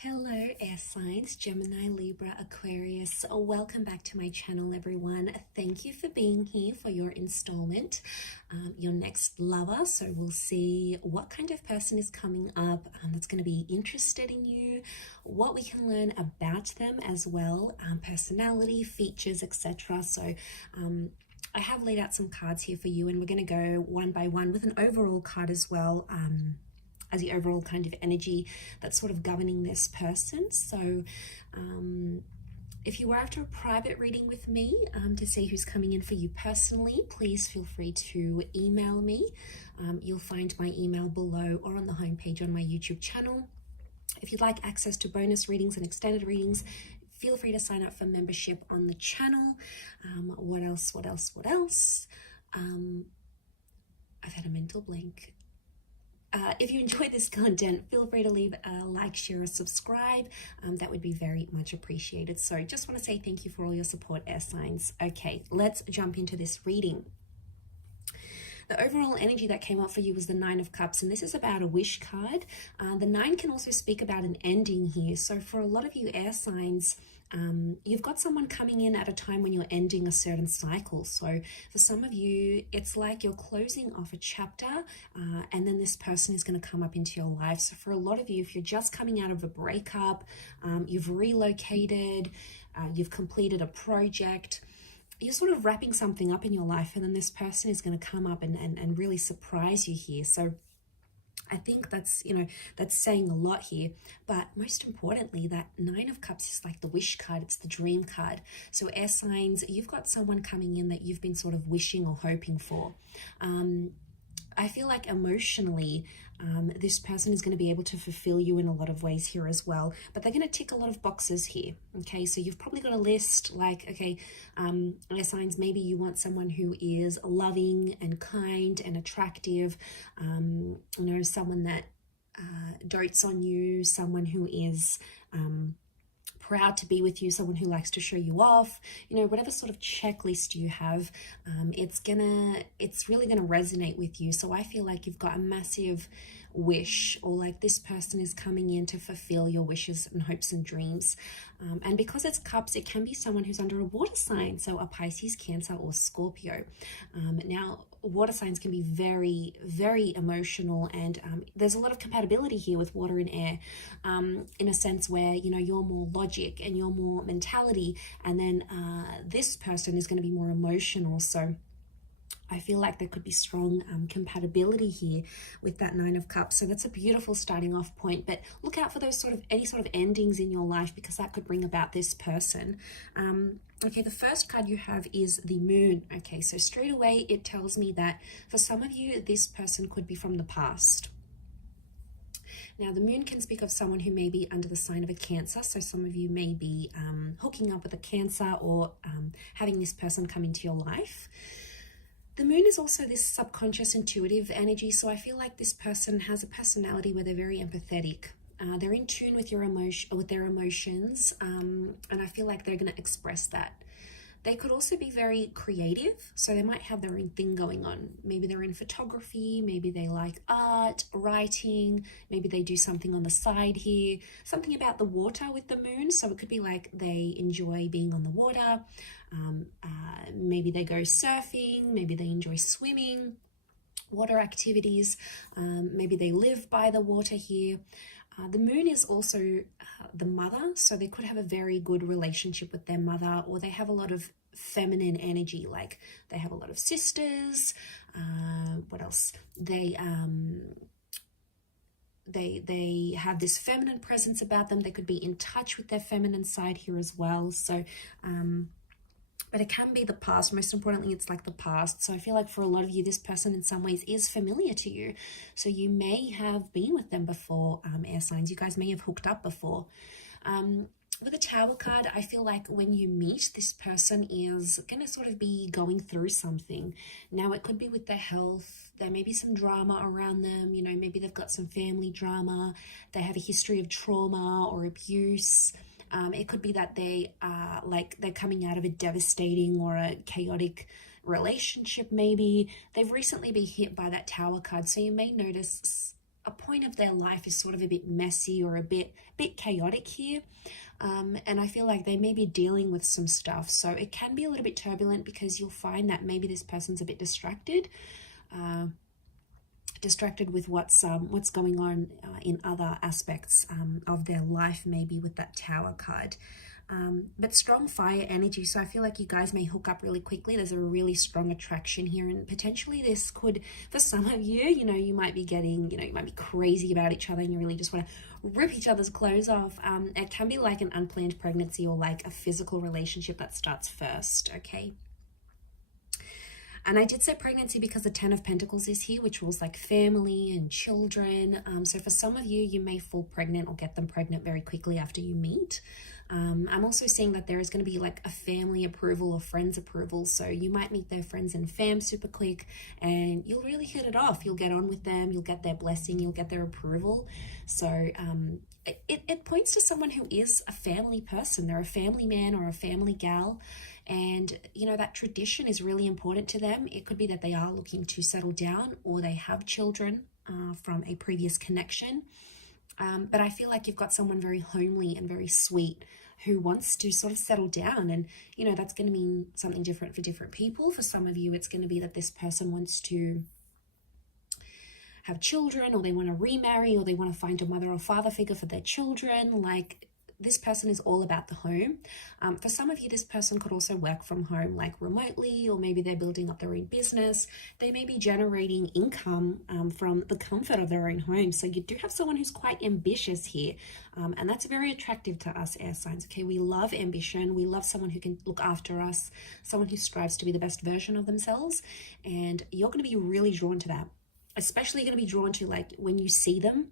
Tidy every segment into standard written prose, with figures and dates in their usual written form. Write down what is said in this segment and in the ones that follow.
Hello air signs, Gemini, Libra, Aquarius. Welcome back to my channel, everyone. Thank you for being here for your installment, your next lover. So we'll see what kind of person is coming up that's going to be interested in you, what we can learn about them as well, personality, features, etc. So I have laid out some cards here for you, and we're going to go one by one with an overall card as well, as the overall kind of energy that's sort of governing this person. So if you were after a private reading with me to see who's coming in for you personally, please feel free to email me. You'll find my email below or on the homepage on my YouTube channel. If you'd like access to bonus readings and extended readings, feel free to sign up for membership on the channel. What else? I've had a mental blank. If you enjoyed this content, feel free to leave a like, share, or subscribe. That would be very much appreciated. So just want to say thank you for all your support, air signs. Okay, let's jump into this reading. The overall energy that came up for you was the Nine of Cups, and this is about a wish card. The Nine can also speak about an ending here. So for a lot of you air signs, you've got someone coming in at a time when you're ending a certain cycle. So for some of you, it's like you're closing off a chapter and then this person is going to come up into your life. So for a lot of you, if you're just coming out of a breakup, you've relocated, you've completed a project, you're sort of wrapping something up in your life, and then this person is going to come up and really surprise you here. So I think that's, that's saying a lot here. But most importantly, that Nine of Cups is like the wish card. It's the dream card. So air signs, you've got someone coming in that you've been sort of wishing or hoping for. I feel like emotionally, this person is going to be able to fulfill you in a lot of ways here as well, but they're going to tick a lot of boxes here. Okay, so you've probably got a list like, okay, air signs, maybe you want someone who is loving and kind and attractive, someone that dotes on you, someone who is proud to be with you, someone who likes to show you off, whatever sort of checklist you have, it's really gonna resonate with you. So I feel like you've got a massive wish, or like this person is coming in to fulfill your wishes and hopes and dreams. And because it's cups, it can be someone who's under a water sign, so a Pisces, Cancer, or Scorpio. Now, water signs can be very, very emotional, and there's a lot of compatibility here with water and air, in a sense where, you're more logic and you're more mentality, and then this person is going to be more emotional. So I feel like there could be strong compatibility here with that Nine of Cups. So that's a beautiful starting off point, but look out for those any sort of endings in your life, because that could bring about this person. Okay, the first card you have is the Moon. Okay, so straight away it tells me that for some of you, this person could be from the past. Now, the Moon can speak of someone who may be under the sign of a Cancer. So some of you may be hooking up with a Cancer, or having this person come into your life. The Moon is also this subconscious intuitive energy. So I feel like this person has a personality where they're very empathetic. They're in tune with their emotions, and I feel like they're going to express that. They could also be very creative, so they might have their own thing going on. Maybe they're in photography, maybe they like art, writing, maybe they do something on the side here, something about the water with the Moon. So it could be like they enjoy being on the water, maybe they go surfing, maybe they enjoy swimming, water activities, maybe they live by the water here. The Moon is also the mother, so they could have a very good relationship with their mother, or they have a lot of feminine energy, like they have a lot of sisters. What else? They have this feminine presence about them. They could be in touch with their feminine side here as well. So but it can be the past. Most importantly, it's like the past. So I feel like for a lot of you, this person in some ways is familiar to you. So you may have been with them before, air signs. You guys may have hooked up before. With a Tower card, I feel like when you meet, this person is going to sort of be going through something. Now, it could be with their health. There may be some drama around them. Maybe they've got some family drama. They have a history of trauma or abuse. It could be that they are they're coming out of a devastating or a chaotic relationship. Maybe they've recently been hit by that Tower card. So you may notice a point of their life is sort of a bit messy or a bit chaotic here. And I feel like they may be dealing with some stuff. So it can be a little bit turbulent because you'll find that maybe this person's a bit distracted. Distracted with what's going on in other aspects of their life, maybe with that Tower card. But strong fire energy, so I feel like you guys may hook up really quickly. There's a really strong attraction here, and potentially this could, for some of you, you might be getting, you might be crazy about each other and you really just want to rip each other's clothes off. It can be like an unplanned pregnancy or like a physical relationship that starts first, okay? And I did say pregnancy because the 10 of Pentacles is here, which rules like family and children. So for some of you, you may fall pregnant or get them pregnant very quickly after you meet. I'm also seeing that there is going to be like a family approval or friends approval. So you might meet their friends and fam super quick and you'll really hit it off. You'll get on with them. You'll get their blessing. You'll get their approval. So it points to someone who is a family person. They're a family man or a family gal. And, that tradition is really important to them. It could be that they are looking to settle down or they have children from a previous connection. But I feel like you've got someone very homely and very sweet who wants to sort of settle down. And, that's going to mean something different for different people. For some of you, it's going to be that this person wants to have children, or they want to remarry, or they want to find a mother or father figure for their children. Like, this person is all about the home. For some of you, this person could also work from home, like remotely, or maybe they're building up their own business. They may be generating income from the comfort of their own home. So you do have someone who's quite ambitious here. And that's very attractive to us air signs, okay? We love ambition. We love someone who can look after us, someone who strives to be the best version of themselves. And you're going to be really drawn to that. Especially going to be drawn to, like, when you see them,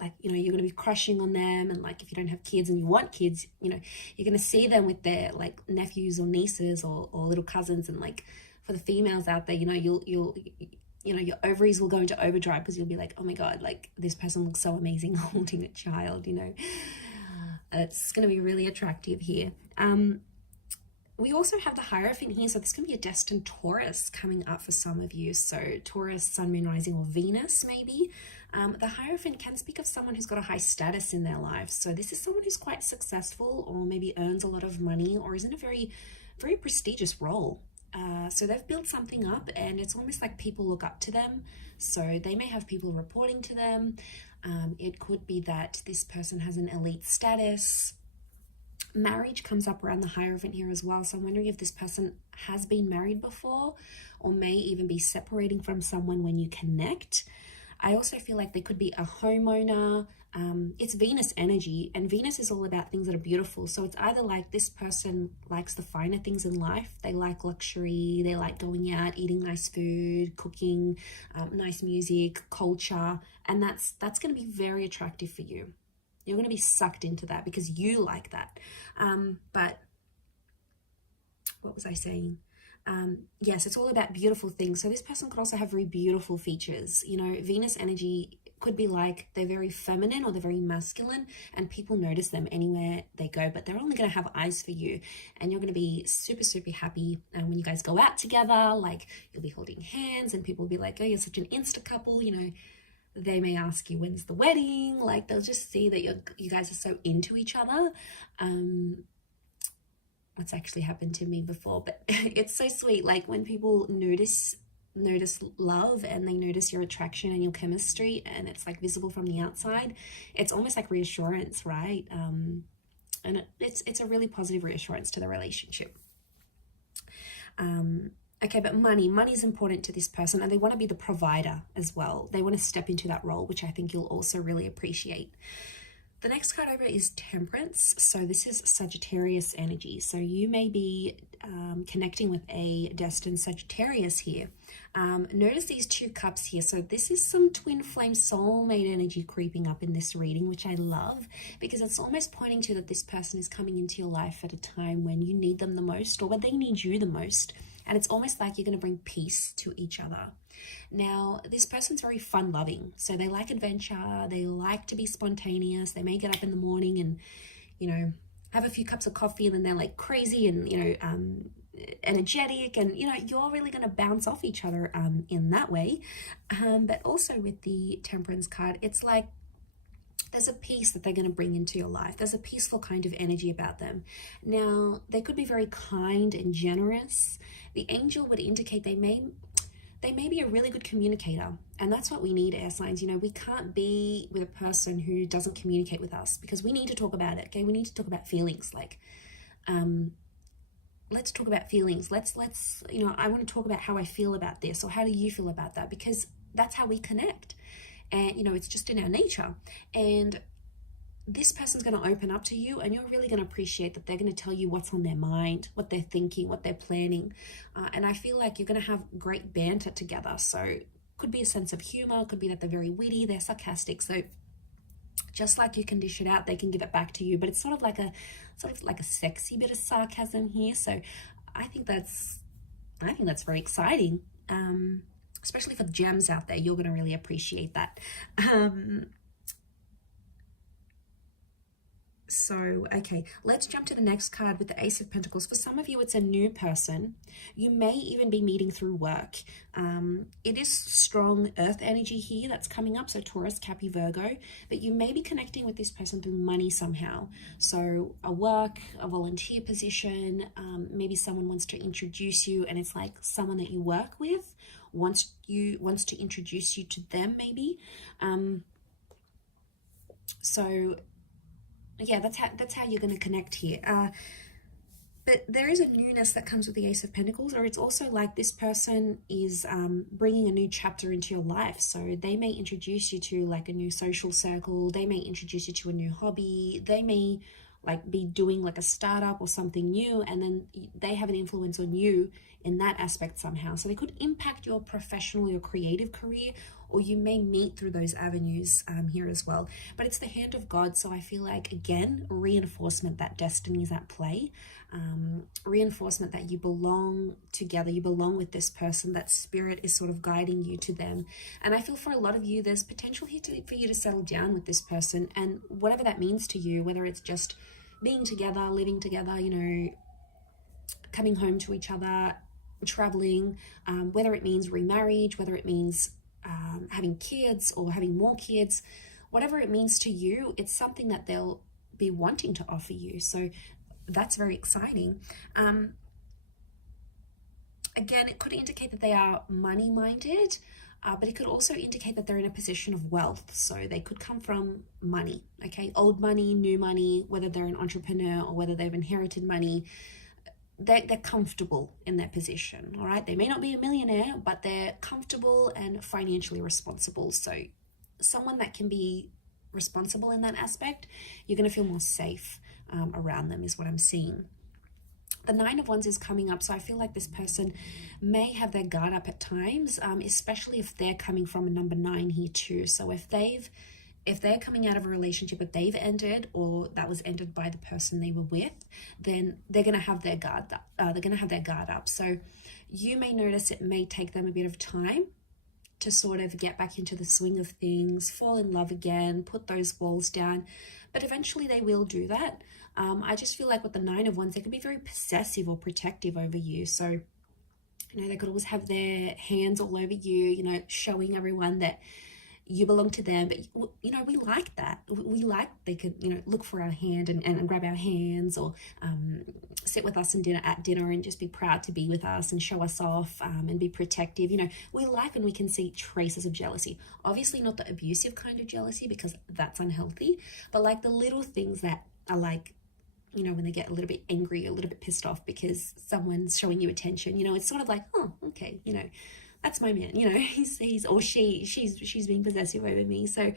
like, you're going to be crushing on them. And like, if you don't have kids and you want kids, you're going to see them with their like nephews or nieces or little cousins. And like, for the females out there, you'll your ovaries will go into overdrive because you'll be like, oh my God, like, this person looks so amazing holding a child, It's going to be really attractive here. We also have the Hierophant here, so there's going to be a destined Taurus coming up for some of you. So Taurus, Sun, Moon, Rising, or Venus maybe. The Hierophant can speak of someone who's got a high status in their life. So this is someone who's quite successful, or maybe earns a lot of money, or is in a very, very prestigious role. So they've built something up, and it's almost like people look up to them. So they may have people reporting to them. It could be that this person has an elite status. Marriage comes up around the Hierophant here as well. So I'm wondering if this person has been married before, or may even be separating from someone when you connect. I also feel like they could be a homeowner. It's Venus energy, and Venus is all about things that are beautiful. So it's either like this person likes the finer things in life. They like luxury. They like going out, eating nice food, cooking, nice music, culture. And that's going to be very attractive for you. You're going to be sucked into that because you like that. But what was I saying? Yes, it's all about beautiful things. So this person could also have very beautiful features. Venus energy could be like they're very feminine or they're very masculine, and people notice them anywhere they go, but they're only going to have eyes for you, and you're going to be super, super happy. And when you guys go out together, like, you'll be holding hands and people will be like, oh, you're such an Insta couple, They may ask you, when's the wedding? Like, they'll just see that you guys are so into each other. What's actually happened to me before, but it's so sweet. Like, when people notice love and they notice your attraction and your chemistry, and it's like visible from the outside, it's almost like reassurance, right? And it's a really positive reassurance to the relationship. Okay, but money is important to this person, and they want to be the provider as well. They want to step into that role, which I think you'll also really appreciate. The next card over is Temperance. So this is Sagittarius energy. So you may be connecting with a destined Sagittarius here. Notice these 2 cups here. So this is some twin flame soulmate energy creeping up in this reading, which I love, because it's almost pointing to that this person is coming into your life at a time when you need them the most, or when they need you the most. And it's almost like you're going to bring peace to each other. Now, this person's very fun-loving. So they like adventure. They like to be spontaneous. They may get up in the morning and, have a few cups of coffee, and then they're like crazy and, energetic, and you know, you're really going to bounce off each other in that way. But also with the Temperance card, it's like there's a peace that they're going to bring into your life. There's a peaceful kind of energy about them. Now, they could be very kind and generous. The angel would indicate they may be a really good communicator, and that's what we need, air signs. You know, we can't be with a person who doesn't communicate with us, because we need to talk about it. Okay, we need to talk about feelings. Like, let's talk about feelings. Let's you know, I want to talk about how I feel about this, or how do you feel about that, because that's how we connect. And you know, it's just in our nature. And this person's going to open up to you, and you're really going to appreciate that they're going to tell you what's on their mind, what they're thinking, what they're planning. And I feel like you're going to have great banter together. So could be a sense of humor, could be that they're very witty, they're sarcastic. So just like you can dish it out, they can give it back to you. But it's sort of like a sexy bit of sarcasm here. So I think that's very exciting. Especially for the gems out there, you're going to really appreciate that. So, okay, let's jump to the next card with the Ace of Pentacles. For some of you, it's a new person. You may even be meeting through work. It is strong earth energy here that's coming up, so Taurus, Capi, Virgo. But you may be connecting with this person through money somehow. So a work, a volunteer position, maybe someone wants to introduce you, and it's like someone that you work with wants to introduce you to them, maybe. So yeah, that's how you're going to connect here. But there is a newness that comes with the Ace of Pentacles, or it's also like this person is bringing a new chapter into your life. So they may introduce you to like a new social circle. They may introduce you to a new hobby. They may like be doing like a startup or something new, and then they have an influence on you in that aspect somehow. So they could impact your professional, your creative career, or you may meet through those avenues here as well. But it's the hand of God, so I feel like, again, reinforcement that destiny is at play, reinforcement that you belong together, you belong with this person, that spirit is sort of guiding you to them. And I feel for a lot of you, there's potential here for you to settle down with this person, and whatever that means to you, whether it's just being together, living together, you know, coming home to each other, traveling, whether it means remarriage, whether it means having kids or having more kids, whatever it means to you, it's something that they'll be wanting to offer you. So that's very exciting. Again, it could indicate that they are money-minded, but it could also indicate that they're in a position of wealth. So they could come from money, okay? Old money, new money, whether they're an entrepreneur or whether they've inherited money, they're comfortable in their position, all right? They may not be a millionaire, but they're comfortable and financially responsible. So someone that can be responsible in that aspect, you're going to feel more safe around them is what I'm seeing. The Nine of Wands is coming up, so I feel like this person may have their guard up at times, especially if they're coming from a number 9 here too. So if they're coming out of a relationship that they've ended, or that was ended by the person they were with, then they're going to have their guard up. So you may notice it may take them a bit of time to sort of get back into the swing of things, fall in love again, put those walls down, but eventually they will do that. I just feel like with the Nine of Wands, they could be very possessive or protective over you. So, you know, they could always have their hands all over you, you know, showing everyone that you belong to them. But, you know, we like that. We like they could, you know, look for our hand and grab our hands, or sit with us at dinner and just be proud to be with us and show us off, and be protective. You know, we like when we can see traces of jealousy. Obviously not the abusive kind of jealousy, because that's unhealthy, but like the little things that are like, you know, when they get a little bit angry, a little bit pissed off because someone's showing you attention, you know, it's sort of like, oh, okay, you know, that's my man, you know, he's or she's being possessive over me. So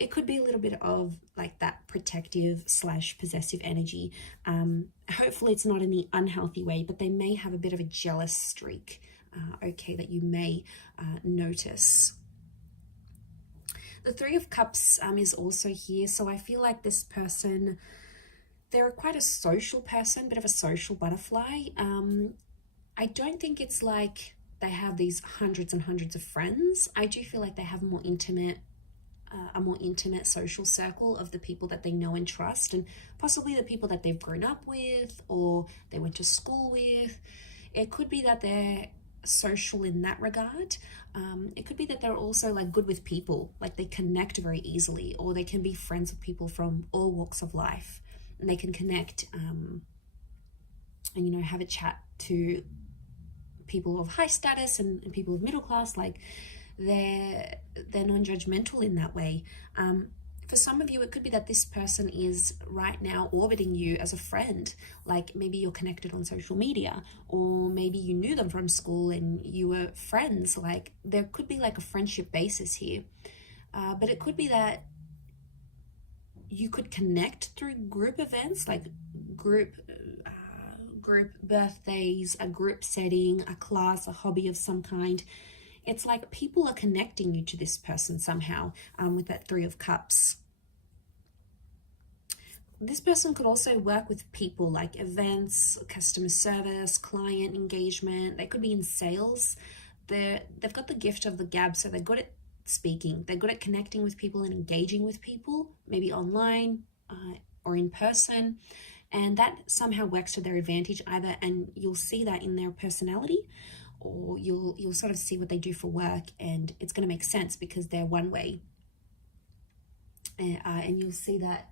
it could be a little bit of like that protective / possessive energy. Hopefully it's not in the unhealthy way, but they may have a bit of a jealous streak, okay, that you may notice. The Three of Cups is also here. So I feel like this person, they're quite a social person, bit of a social butterfly. I don't think it's like they have these hundreds and hundreds of friends. I do feel like they have more intimate a more intimate social circle of the people that they know and trust, and possibly the people that they've grown up with or they went to school with. It could be that they're social in that regard. It could be that they're also like good with people, like they connect very easily, or they can be friends with people from all walks of life, and they can connect and, you know, have a chat to people of high status and people of middle class. Like they're non-judgmental in that way. For some of you, it could be that this person is right now orbiting you as a friend. Like maybe you're connected on social media, or maybe you knew them from school and you were friends. Like there could be like a friendship basis here. But it could be that you could connect through group events, like group birthdays, a group setting, a class, a hobby of some kind. It's like people are connecting you to this person somehow, with that Three of Cups. This person could also work with people, like events, customer service, client engagement. They could be in sales. They've got the gift of the gab, so they're good at speaking. They're good at connecting with people and engaging with people, maybe online or in person. And that somehow works to their advantage either, and you'll see that in their personality, or you'll sort of see what they do for work, and it's going to make sense because they're one way. And you'll see that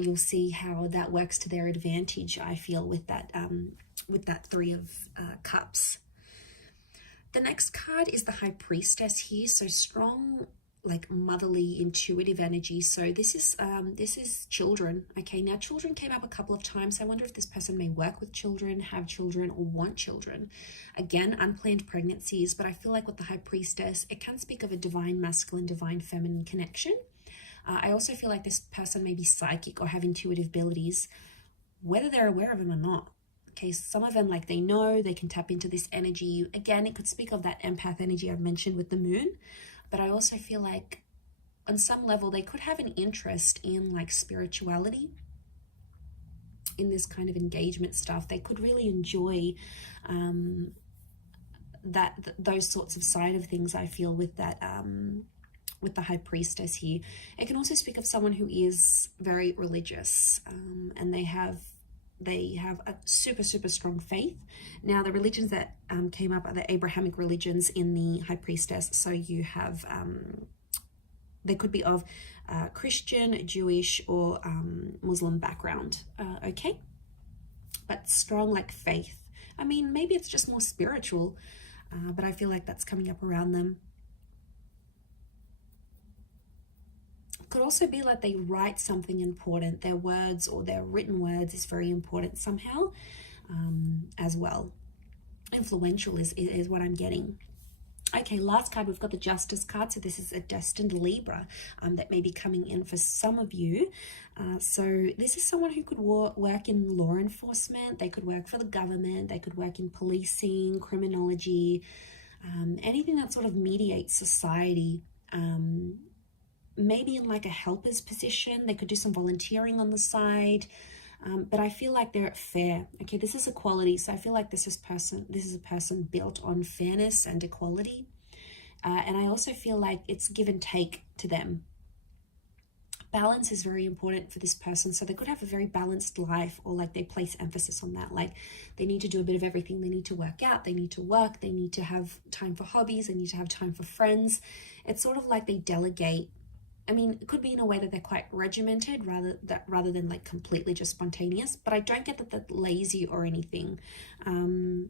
you'll see how that works to their advantage, I feel, with that Three of Cups. The next card is the High Priestess here. So strong, like motherly, intuitive energy. So this is children. Okay, now children came up a couple of times. I wonder if this person may work with children, have children, or want children. Again, unplanned pregnancies, but I feel like with the High Priestess, it can speak of a divine masculine, divine feminine connection. I also feel like this person may be psychic or have intuitive abilities, whether they're aware of them or not. Okay, some of them, like they know, they can tap into this energy. Again, it could speak of that empath energy I've mentioned with the moon. But I also feel like on some level, they could have an interest in like spirituality, in this kind of engagement stuff. They could really enjoy those sorts of side of things, I feel, with that, with the High Priestess here. It can also speak of someone who is very religious, and they have a super strong faith. Now the religions that came up are the Abrahamic religions in the High Priestess. So you have they could be of Christian, Jewish, or Muslim background. Okay, but strong like faith. I mean, maybe it's just more spiritual, but I feel like that's coming up around them. Could also be like they write something important. Their words or their written words is very important somehow, as well. Influential is what I'm getting. Okay, last card, we've got the Justice card. So this is a destined Libra that may be coming in for some of you. So this is someone who could work in law enforcement. They could work for the government. They could work in policing, criminology, anything that sort of mediates society. Maybe in like a helper's position. They could do some volunteering on the side. But I feel like they're fair. Okay, this is equality. So I feel like this is a person built on fairness and equality. And I also feel like it's give and take to them. Balance is very important for this person. So they could have a very balanced life, or like they place emphasis on that. Like they need to do a bit of everything. They need to work out, they need to work, they need to have time for hobbies, they need to have time for friends. It's sort of like they delegate. I mean, it could be in a way that they're quite regimented rather than like completely just spontaneous, but I don't get that they're lazy or anything. I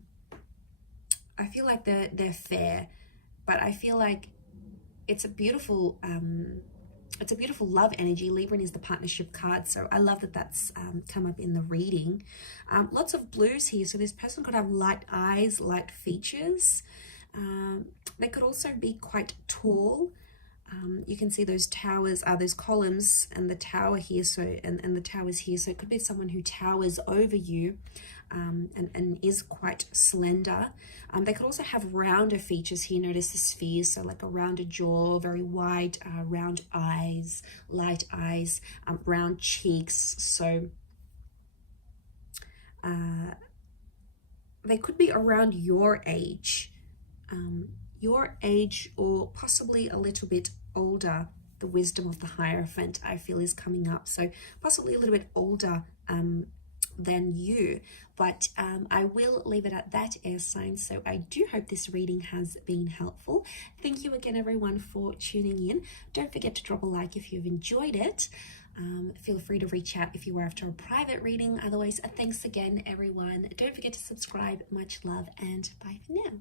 feel like they're fair, but I feel like it's a beautiful love energy. Libra is the partnership card, so I love that that's come up in the reading. Lots of blues here, so this person could have light eyes, light features. They could also be quite tall. You can see those towers, those columns, and the tower here. So and the towers here. So it could be someone who towers over you, and is quite slender. They could also have rounder features here. Notice the spheres, so like a rounded jaw, very wide, round eyes, light eyes, round cheeks. So they could be around your age, or possibly a little bit older. The wisdom of the Hierophant, I feel, is coming up. So possibly a little bit older than you, but I will leave it at that, air signs. So I do hope this reading has been helpful. Thank you again, everyone, for tuning in. Don't forget to drop a like if you've enjoyed it. Feel free to reach out if you are after a private reading. Otherwise, thanks again, everyone. Don't forget to subscribe. Much love, and bye for now.